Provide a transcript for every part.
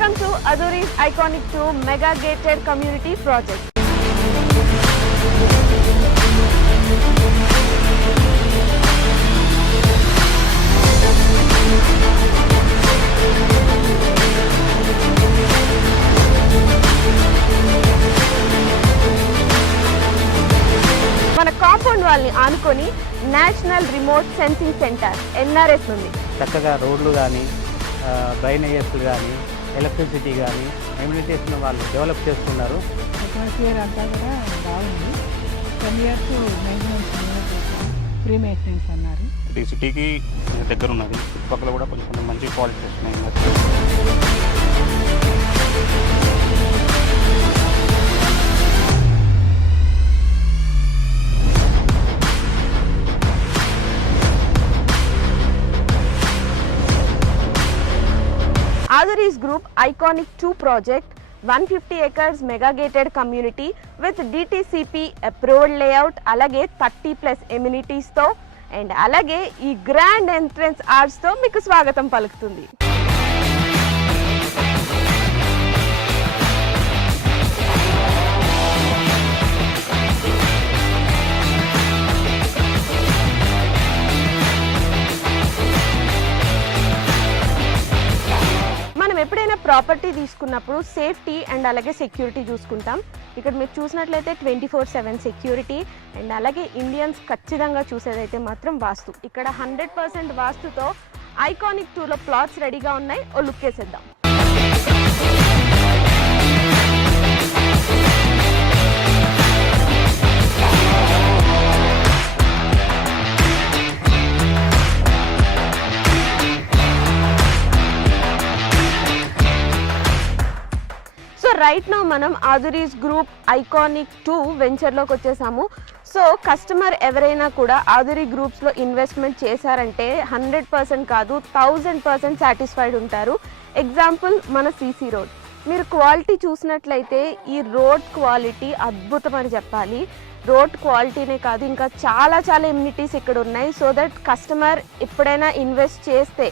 Welcome to Aduri's Iconic 2 Mega Gated Community Project. మన compound వాల్ని ఆనుకొని national remote sensing centre NRS ఉంది. చక్కగా రోడ్లు కానీ డ్రైనేజెస్ కానీ ఎలక్ట్రిసిటీ కానీ ఎమ్యూనిటీస్ను వాళ్ళు డెవలప్ చేస్తున్నారు. అట్మాస్ఫియర్ అంతా కూడా బాగుంది. 10 years మెయింటెనెన్స్ ఫ్రీ మెయింటెనెన్స్ అన్నారు. ఇది సిటీకి దగ్గర ఉన్నది. చుట్టుపక్కల కూడా కొంచెం మంచి క్వాలిటీ వస్తున్నాయి. Aduri's Group Iconic 2 project 150 acres mega gated community with DTCP approved layout alage 30+ amenities తో అండ్ అలాగే ఈ గ్రాండ్ ఎంట్రన్స్ ఆర్చ్ తో మీకు స్వాగతం పలుకుతుంది. ఎప్పుడైనా ప్రాపర్టీ తీసుకున్నప్పుడు సేఫ్టీ అండ్ అలాగే సెక్యూరిటీ చూసుకుంటాం. ఇక్కడ మీరు చూసినట్లయితే 24/7 సెక్యూరిటీ అండ్ అలాగే ఇండియన్స్ ఖచ్చితంగా చూసేదైతే మాత్రం వాస్తు. ఇక్కడ 100% వాస్తుతో ఐకానిక్ 2లో ప్లాట్స్ రెడీగా ఉన్నాయి. ఓ లుక్ వేసేద్దాం. రైట్ నౌ మనం ఆదురీస్ గ్రూప్ ఐకానిక్ 2 వెంచర్లోకి వచ్చేసాము. సో కస్టమర్ ఎవరైనా కూడా ఆదురీ గ్రూప్స్లో ఇన్వెస్ట్మెంట్ చేశారంటే 100% కాదు 1000% సాటిస్ఫైడ్ ఉంటారు. ఎగ్జాంపుల్ మన CC రోడ్. మీరు క్వాలిటీ చూసినట్లయితే ఈ రోడ్ క్వాలిటీ అద్భుతం అని చెప్పాలి. రోడ్ క్వాలిటీనే కాదు ఇంకా చాలా ఎమ్యూనిటీస్ ఇక్కడ ఉన్నాయి. సో దట్ కస్టమర్ ఎప్పుడైనా ఇన్వెస్ట్ చేస్తే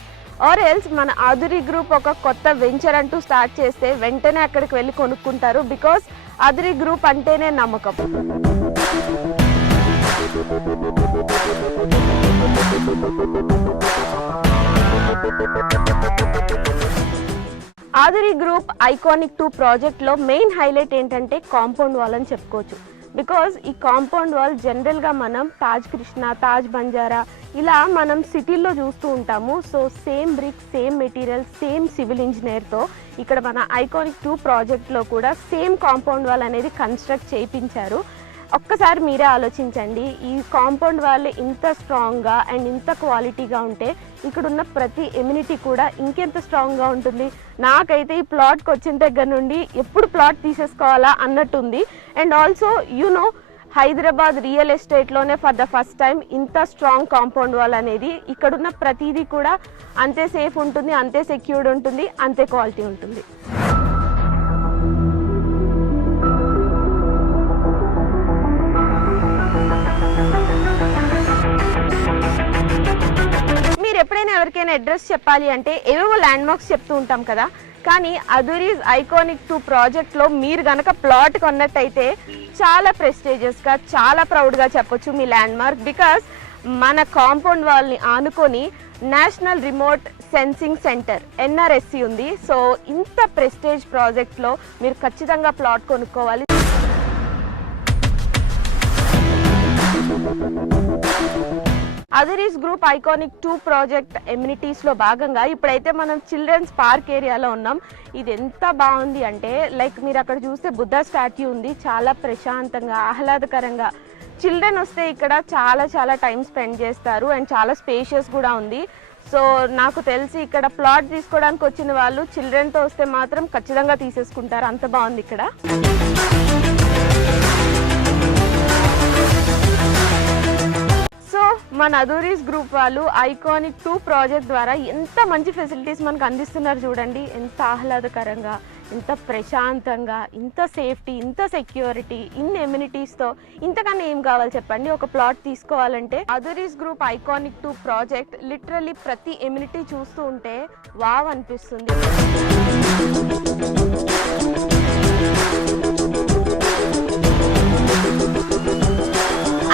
ఆర్ ఎల్స్ మన ఆదురీ గ్రూప్ ఒక కొత్త వెంచర్ అంటూ స్టార్ట్ చేస్తే వెంటనే అక్కడికి వెళ్ళి కొనుక్కుంటారు. బికాస్ ఆదురీ గ్రూప్ అంటేనే నమ్మకం. ఆదురీ గ్రూప్ ఐకానిక్ 2 ప్రాజెక్ట్లో మెయిన్ హైలైట్ ఏంటంటే కాంపౌండ్ వాల్ అని చెప్పుకోవచ్చు. బికాజ్ ఈ కాంపౌండ్ వాల్ జనరల్గా మనం తాజ్ కృష్ణ, తాజ్ బంజారా ఇలా మనం సిటీల్లో చూస్తూ ఉంటాము. So same brick, same material, same civil ఇంజనీర్తో ఇక్కడ మన ఐకానిక్ 2 ప్రాజెక్ట్లో కూడా సేమ్ కాంపౌండ్ వాల్ అనేది కన్స్ట్రక్ట్ చేయించారు. ఒక్కసారి మీరే ఆలోచించండి, ఈ కాంపౌండ్ వాల్ ఇంత స్ట్రాంగ్గా అండ్ ఇంత క్వాలిటీగా ఉంటే ఇక్కడున్న ప్రతి ఎమ్యూనిటీ కూడా ఇంకెంత స్ట్రాంగ్గా ఉంటుంది. నాకైతే ఈ ప్లాట్కి వచ్చిన దగ్గర నుండి ఎప్పుడు ప్లాట్ తీసేసుకోవాలా అన్నట్టుంది. And also you know Hyderabad real ఎస్టేట్లోనే ఫర్ ద ఫస్ట్ టైం ఇంత స్ట్రాంగ్ కాంపౌండ్ వాల్ అనేది ఇక్కడున్న ప్రతిదీ కూడా అంతే సేఫ్ ఉంటుంది, అంతే సెక్యూర్డ్ ఉంటుంది, అంతే క్వాలిటీ ఉంటుంది. ఎప్పుడైనా ఎవరికైనా అడ్రస్ చెప్పాలి అంటే ఏవేవో ల్యాండ్ మార్క్స్ చెప్తూ ఉంటాం కదా, కానీ అదురీస్ ఐకానిక్ 2 ప్రాజెక్ట్లో మీరు గనక ప్లాట్ కొన్నట్టయితే చాలా ప్రెస్టీజియస్గా చాలా ప్రౌడ్గా చెప్పొచ్చు మీ ల్యాండ్ మార్క్. బికాస్ మన కాంపౌండ్ వాల్ని ఆనుకొని national remote sensing centre NRSC ఉంది. సో ఇంత ప్రెస్టేజ్ ప్రాజెక్ట్లో మీరు ఖచ్చితంగా ప్లాట్ కొనుక్కోవాలి. అదురీస్ గ్రూప్ ఐకానిక్ 2 ప్రాజెక్ట్ ఎమ్యూనిటీస్లో భాగంగా ఇప్పుడైతే మనం చిల్డ్రన్స్ పార్క్ ఏరియాలో ఉన్నాం. ఇది ఎంత బాగుంది అంటే లైక్ మీరు అక్కడ చూస్తే బుద్ధ స్టాట్యూ ఉంది. చాలా ప్రశాంతంగా ఆహ్లాదకరంగా చిల్డ్రన్ వస్తే ఇక్కడ చాలా టైం స్పెండ్ చేస్తారు అండ్ చాలా స్పేషియస్ కూడా ఉంది. సో నాకు తెలిసి ఇక్కడ ప్లాట్ తీసుకోవడానికి వచ్చిన వాళ్ళు చిల్డ్రన్తో వస్తే మాత్రం ఖచ్చితంగా తీసేసుకుంటారు. అంత బాగుంది ఇక్కడ. సో మన అదురీస్ గ్రూప్ వాళ్ళు ఐకానిక్ 2 ప్రాజెక్ట్ ద్వారా ఎంత మంచి ఫెసిలిటీస్ మనకు అందిస్తున్నారు చూడండి. ఎంత ఆహ్లాదకరంగా ఇంత ప్రశాంతంగా, ఇంత సేఫ్టీ, ఇంత సెక్యూరిటీ, ఇన్ని ఎమ్యూనిటీస్తో ఇంతకన్నా ఏం కావాలి చెప్పండి. ఒక ప్లాట్ తీసుకోవాలంటే అదురీస్ గ్రూప్ ఐకానిక్ 2 ప్రాజెక్ట్ లిటరల్లీ ప్రతి ఎమ్యూనిటీ చూస్తూ ఉంటే వావ్ అనిపిస్తుంది.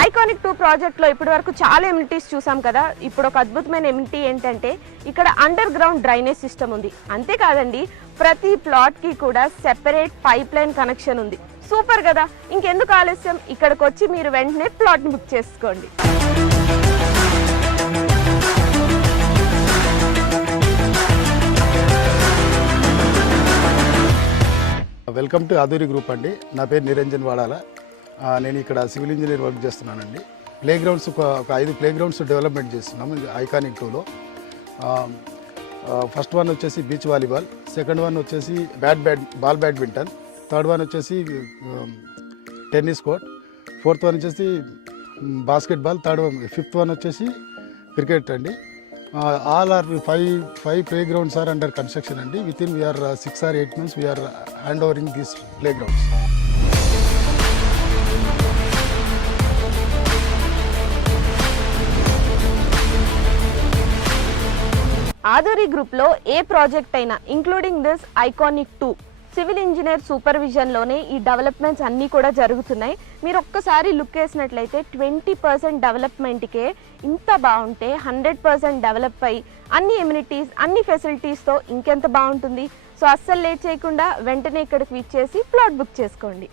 ఐకానిక్ 2 ప్రాజెక్ట్లో ఇప్పటి వరకు చాలా ఎమ్యూనిటీస్ చూసాం కదా. ఇప్పుడు ఒక అద్భుతమైన ఎమ్యూనిటీ ఏంటంటే ఇక్కడ అండర్ గ్రౌండ్ డ్రైనేజ్ సిస్టమ్ ఉంది. అంతేకాదండి, ప్రతి ప్లాట్కి కూడా సెపరేట్ పైప్ లైన్ కనెక్షన్ ఉంది. సూపర్ కదా. ఇంకెందుకు ఆలస్యం, ఇక్కడికి వచ్చి మీరు వెంటనే ప్లాట్ని బుక్ చేసుకోండి. వెల్కమ్ టు అదూరి గ్రూప్ అండి. నా పేరు నిరంజన్ వాడాల. నేను ఇక్కడ సివిల్ ఇంజనీర్ వర్క్ చేస్తున్నానండి. ప్లే గ్రౌండ్స్ ఒక 5 ప్లే గ్రౌండ్స్ డెవలప్మెంట్ చేస్తున్నాము ఐకానిక్ 2లో. ఫస్ట్ వన్ వచ్చేసి బీచ్ వాలీబాల్, సెకండ్ వన్ వచ్చేసి బాల్ బ్యాడ్మింటన్, థర్డ్ వన్ వచ్చేసి టెన్నిస్ కోర్ట్, ఫోర్త్ వన్ వచ్చేసి బాస్కెట్బాల్, ఫిఫ్త్ వన్ వచ్చేసి క్రికెట్ అండి. All are 5 playgrounds are under construction అండి. With in we are 6 or 8 months we are hand overing these playgrounds. Aduri గ్రూప్లో ఏ project అయినా including this iconic 2 civil engineer సూపర్విజన్లోనే ఈ developments అన్నీ కూడా జరుగుతున్నాయి. మీరు ఒక్కసారి లుక్ వేసినట్లయితే 20% డెవలప్మెంట్కే ఇంత బాగుంటే 100% డెవలప్ అయ్యి అన్ని ఎమ్యూనిటీస్, అన్ని ఫెసిలిటీస్తో ఇంకెంత బాగుంటుంది. సో అస్సలు లేట్ చేయకుండా వెంటనే ఇక్కడికి విచ్చేసి ప్లాట్ బుక్ చేసుకోండి.